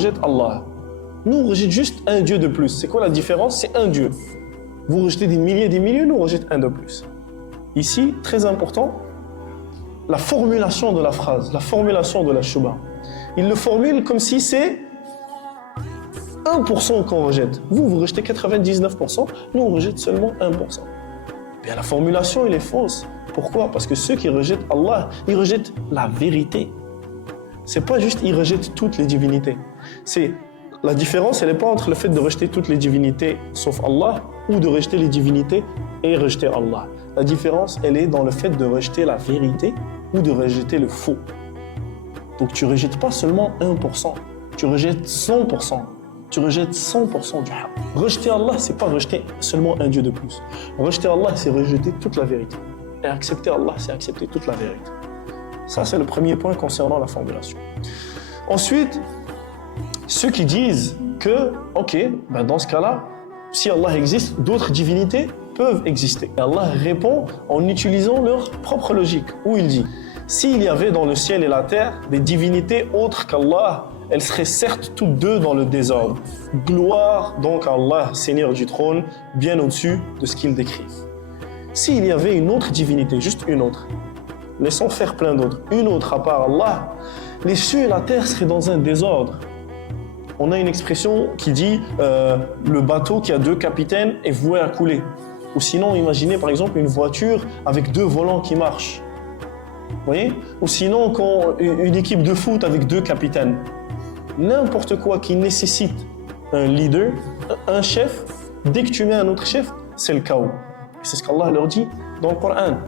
rejette Allah. Nous, on rejette juste un Dieu de plus. C'est quoi la différence? C'est un Dieu. Vous rejetez des milliers, nous, on rejette un de plus. Ici, très important, la formulation de la phrase, la formulation de la shubha. Il le formule comme si c'est 1% qu'on rejette. Vous rejetez 99%, nous, on rejette seulement 1%. Bien, la formulation, elle est fausse. Pourquoi? Parce que ceux qui rejettent Allah, ils rejettent la vérité. C'est pas juste ils rejettent toutes les divinités. La différence, elle n'est pas entre le fait de rejeter toutes les divinités sauf Allah ou de rejeter les divinités et rejeter Allah. La différence, elle est dans le fait de rejeter la vérité ou de rejeter le faux. Donc tu ne rejettes pas seulement 1%, tu rejettes 100%. Tu rejettes 100% du haqq. Rejeter Allah, c'est pas rejeter seulement un Dieu de plus. Rejeter Allah, c'est rejeter toute la vérité. Et accepter Allah, c'est accepter toute la vérité. Ça, c'est le premier point concernant la formulation. Ensuite, ceux qui disent que, ok, dans ce cas-là, si Allah existe, d'autres divinités peuvent exister. Et Allah répond en utilisant leur propre logique, où il dit, s'il y avait dans le ciel et la terre des divinités autres qu'Allah, elles seraient certes toutes deux dans le désordre. Gloire donc à Allah, Seigneur du trône, bien au-dessus de ce qu'ils décrivent. S'il y avait une autre divinité, juste une autre, laissons faire plein d'autres, une autre à part Allah, les cieux et la terre seraient dans un désordre. On a une expression qui dit le bateau qui a deux capitaines est voué à couler. Ou sinon, imaginez par exemple une voiture avec deux volants qui marchent. Vous voyez? Ou sinon, une équipe de foot avec deux capitaines. N'importe quoi qui nécessite un leader, un chef, dès que tu mets un autre chef, c'est le chaos. Et c'est ce qu'Allah leur dit dans le Coran.